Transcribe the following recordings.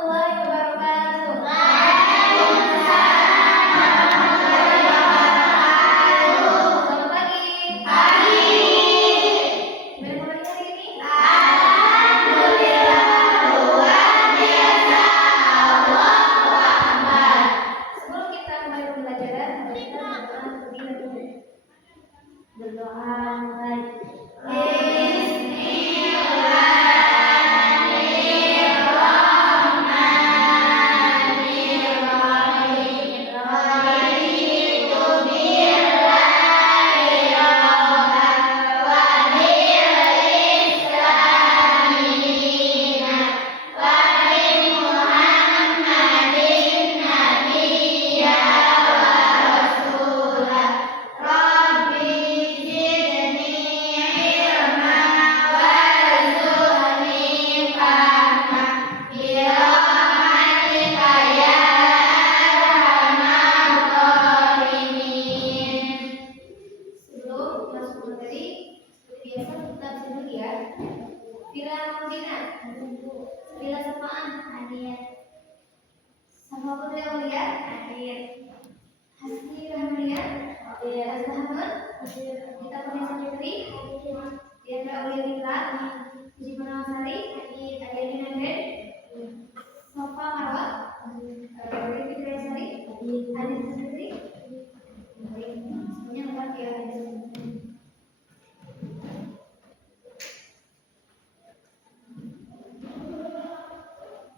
warahmatullahi wabarakatuh. Selamat pagi. Gimana kabarnya hari ini? Sebelum kita mulai pembelajaran, kita berdoa mulai.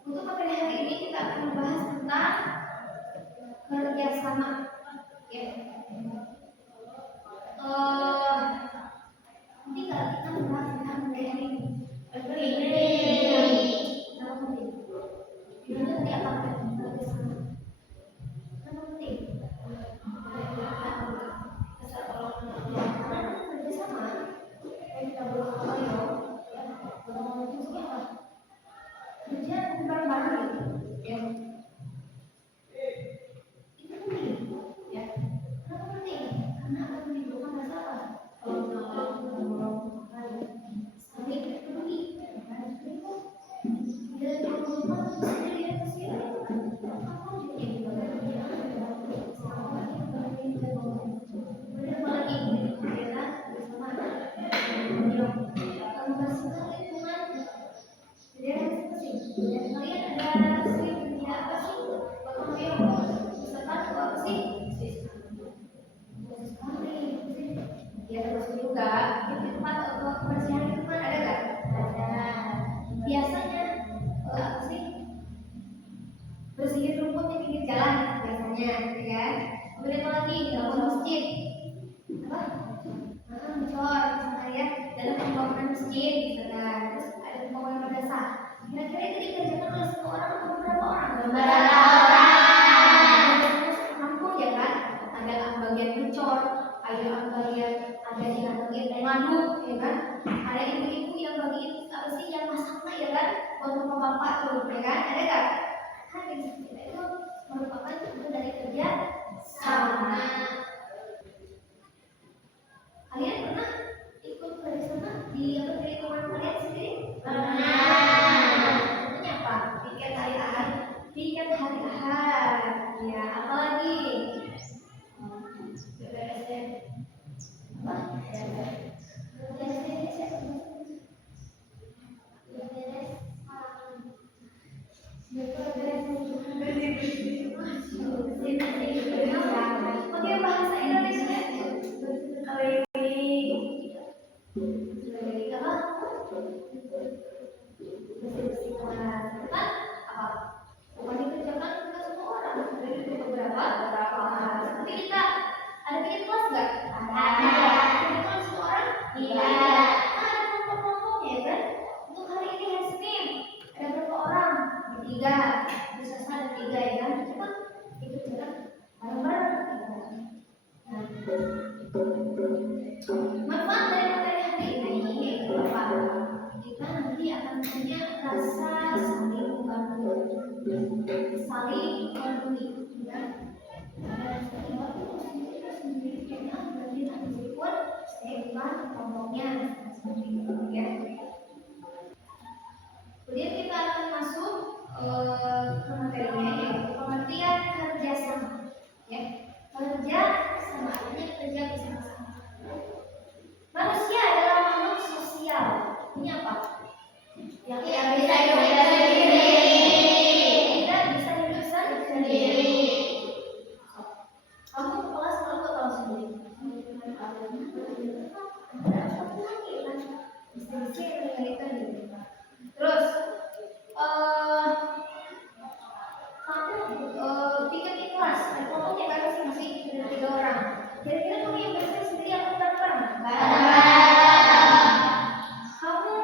Untuk materi hari ini kita akan membahas tentang kerjasama. Ya. Nanti kalau kita membahas tentang materi hari ini, gimana nanti akan kerjasama? Kenapa penting? Kerjasama, kita berkomunikasi, kerja bareng-bareng, ya. Itu penting, ya. Kenapa penting? Karena akan menimbulkan masalah. Kalau saling peduli, dan berkomunikasi sendiri dan sendiri, apa jadi apalagi kita bersama membersihkan lingkungan. Dan kalian ada sih kerja apa sih? Misalkan apa sih? Ya termasuk juga di tempat untuk kebersihan lingkungan ada nggak? Ada. Biasanya apa sih? Bersihin rumput di pinggir jalan biasanya, ya. Kemudian apa lagi? Bangun masjid. Apa? Mencor, ya. Dalam pembangunan masjid, misalkan. Terus ada pembangunan madrasah. Kira-kira itu dikerjakan oleh satu orang atau beberapa orang? Beberapa orang. Kampung ya kan? Ada bagian mencor, ada yang bagian mengaduk, ya kan? Ada ibu-ibu yang bagian apa sih yang masak, ya kan? Untuk bapak tuh, ya kan? Ada nggak? Kan itu merupakan itu dari kerja sama. Kalian pernah ikut kerja sama di lingkungan kalian sendiri? Pernah. Tentunya apa? Piket hari Ahad. Piket hari Ahad. Ya, apalagi? BPSN. Apa? Pakai bahasa Indonesia. Bersih-bersih kelas. Kan apa? Bukan dikerjakan kita semua orang, dari beberapa orang. Seperti kita ada bikin kelas nggak? Ada. Bikin kelas semua orang? Iya. Ada kelompok-kelompoknya kan? Untuk hari ini hari Senin ada berapa orang? Tiga. Bisa ada tiga ya kan? Kita ikut jalan bareng-bareng. Manfaat dari materi hari ini apa? Kita nanti akan punya rasa saling membantu, ya. Meskipun bukan kelompoknya seperti itu, ya. Kemudian kita akan masuk Ini apa? Yang Yang bisa hidup sendiri. tidak bisa hidup sendiri. Kamu kelas berapa tahun sendiri? Terus kamu tiket di kelas, kelompoknya kan masih ada 3 orang. Kira-kira kamu yang biasa sendiri atau bareng-bareng? Kamu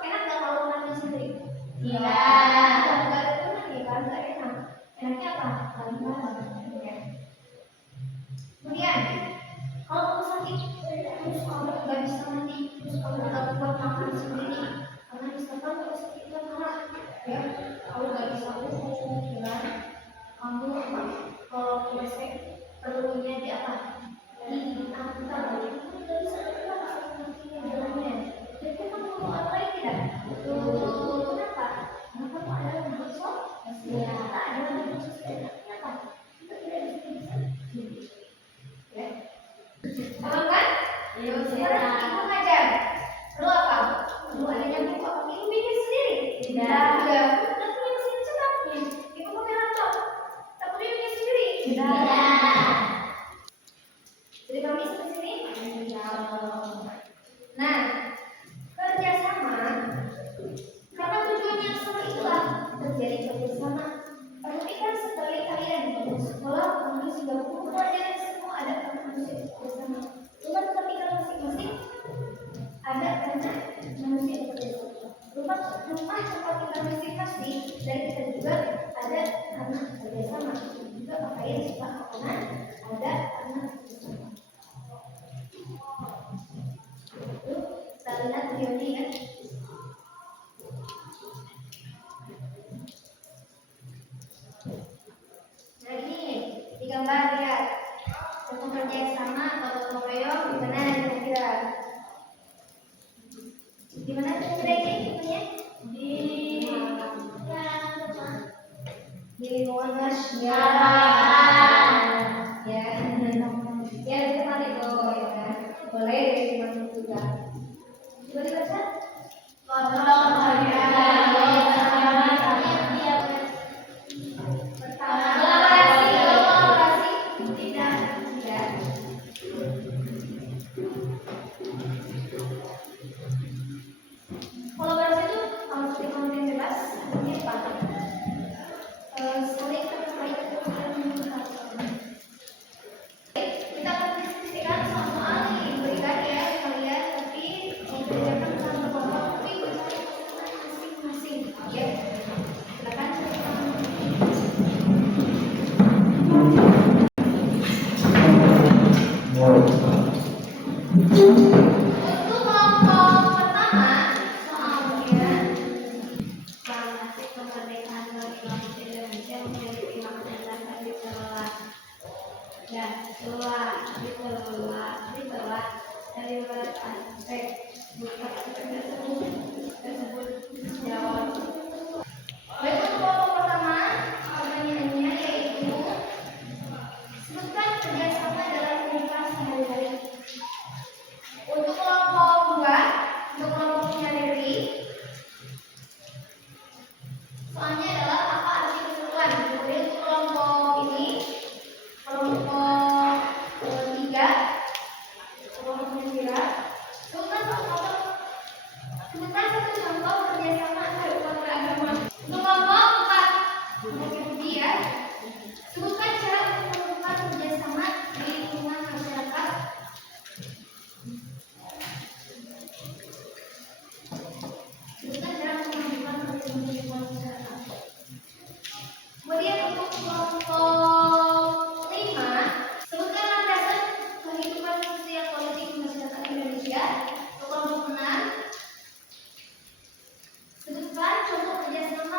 enak nggak kalau makan sendiri? Iya. Nggak ada teman ya kan? Nggak enak. Enaknya apa? Bareng-bareng. Ya. Kemudian kalau kamu sakit, terus kamu nggak bisa mandi, terus kamu nggak kuat makan sendiri, karena misalkan kalau sakit itu marah, ya, kamu nggak bisa ukur, ya, kamu kalau ke WC perlunya di apa? Diangkat, kamu nggak bisa jalannya. Jadi kamu mau apa lagi tidak? Kenapa? Kenapa kok ada yang besok? Ya, ada yang besok. Kenapa? Kita tidak bisa. Ya. Paham kan? Iya, Sekarang ibu ngajar. Perlu apa? Perlu adanya buku apa? Ibu bikin sendiri? Tidak. Tidak. Dan punya mesin cetak. Ibu pakai laptop. Tak perlu bikin sendiri? Tidak. Jadi kami sampai sini? Nah, kerjasama karena tujuannya sama itulah terjadi kerjasama. Tapi kan sekali kalian di sekolah kamu sudah pelajaran semua ada manusia bersama. Cuma ketika masing-masing ada karena manusia bersama. Rumah tempat kita masing-masing dan kita juga ada karena kerjasama. Juga pakaian suka makanan ada karena kerjasama. Itu kita lihat teori ya. Nah ini di gambar lihat contoh kerja yang sama atau gotong royong gimana kira-kira? Di mana kira-kira ini contohnya? Di lingkungan masyarakat. Ya, ya itu tadi tuh ya kan. Boleh dimasuk juga. Coba dibaca. Gotong royong. Kolaborasi. Tidak. Kolaborasi itu kalau seperti konten bebas, ini apa? Saling kita akan diskusikan soal yang diberikan ya kalian, tapi dikerjakan dalam kelompok tapi masing-masing. Ya, silakan. Untuk kelompok pertama soalnya kemerdekaan bagi Indonesia memiliki makna dasar dikelola dari beberapa aspek bukan tersebut jawab. Baik, untuk kelompok pertama pertanyaannya yaitu sebutkan kerjasama dalam kehidupan sehari-hari. Untuk kelompok dua, untuk kelompoknya Dewi, soalnya adalah apa arti kesatuan. Kemudian untuk kelompok ini, kelompok tiga, kelompoknya Mira, sebutkan satu contoh kerjasama antar umat beragama. Untuk kelompok empat, kelompok Budi ya, sebutkan cara untuk melakukan kerjasama di lingkungan masyarakat. Sebutkan cara melakukan kerjasama di lingkungan masyarakat. Kemudian untuk kelompok 5, sebutkan landasan kehidupan sosial politik masyarakat Indonesia. Untuk kelompok 6, sebutkan contoh kerjasama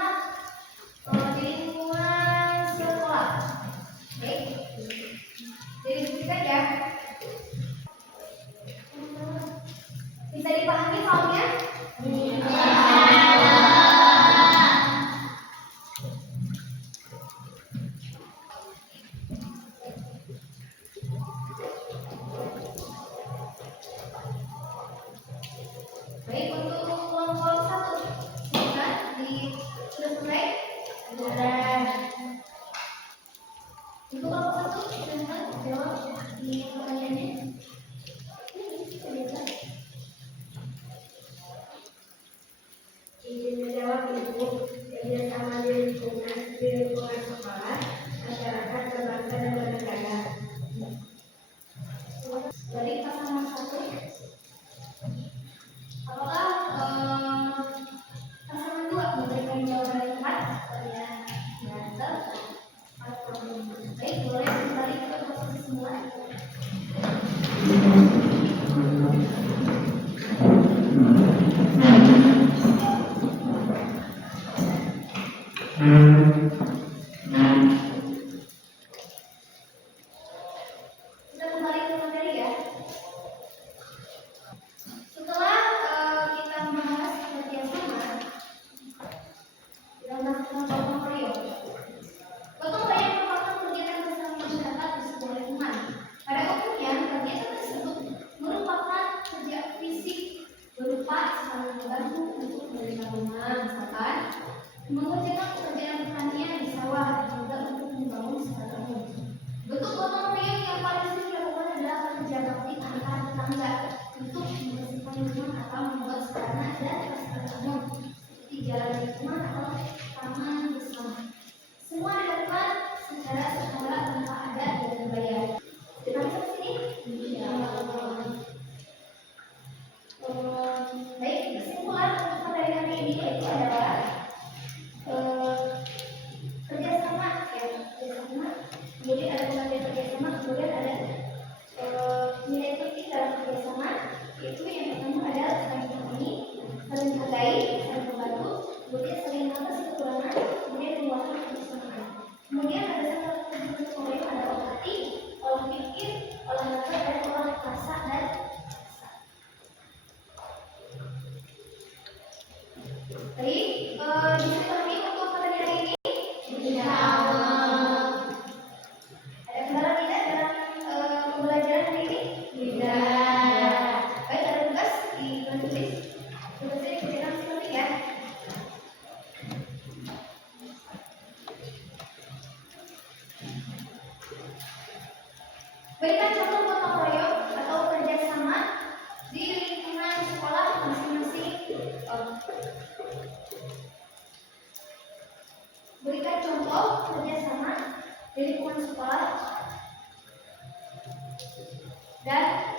Kita kembali ke materi ya. Setelah kita membahas kerjasama, kita masuk ke gotong royong. Gotong royong merupakan kegiatan bersama masyarakat di sebuah lingkungan. Pada umumnya, kegiatan tersebut merupakan kerja fisik berupa saling membantu untuk memberikan rumah, misalkan mengerjakan pekerjaan pertanian di sawah, juga untuk membangun secara umum. Bentuk gotong royong yang paling sering dilakukan adalah kerja bakti antar tetangga untuk membersihkan lingkungan atau membuat sarana dan fasilitas umum seperti jalan lingkungan atau taman bersama. Semua dilakukan secara sukarela tanpa ada biaya bayar. Terima kasih sini. Baik, kesimpulan untuk materi hari ini itu adalah kerjasama ya, kerjasama. Kemudian ada pengertian kerjasama, kemudian ada nilai penting dalam kerjasama, yaitu yang pertama adalah saling mengerti, saling menghargai, saling membantu, kemudian saling mengatasi kekurangan, kemudian menguatkan kebersamaan. Kemudian ada satu bentuk pengalaman, ada olah hati, olah pikir, olah rasa, dan olah rasa dan rasa. Baik, dipahami untuk materi hari ini? Ada kendala tidak dalam pembelajaran hari ini? Baik, ada tugas di tulis. Tugasnya dikerjakan seperti ya. Berikan contoh gotong royong atau kerjasama di lingkungan sekolah masing-masing. Berikan contoh kerjasama di lingkungan sekolah dan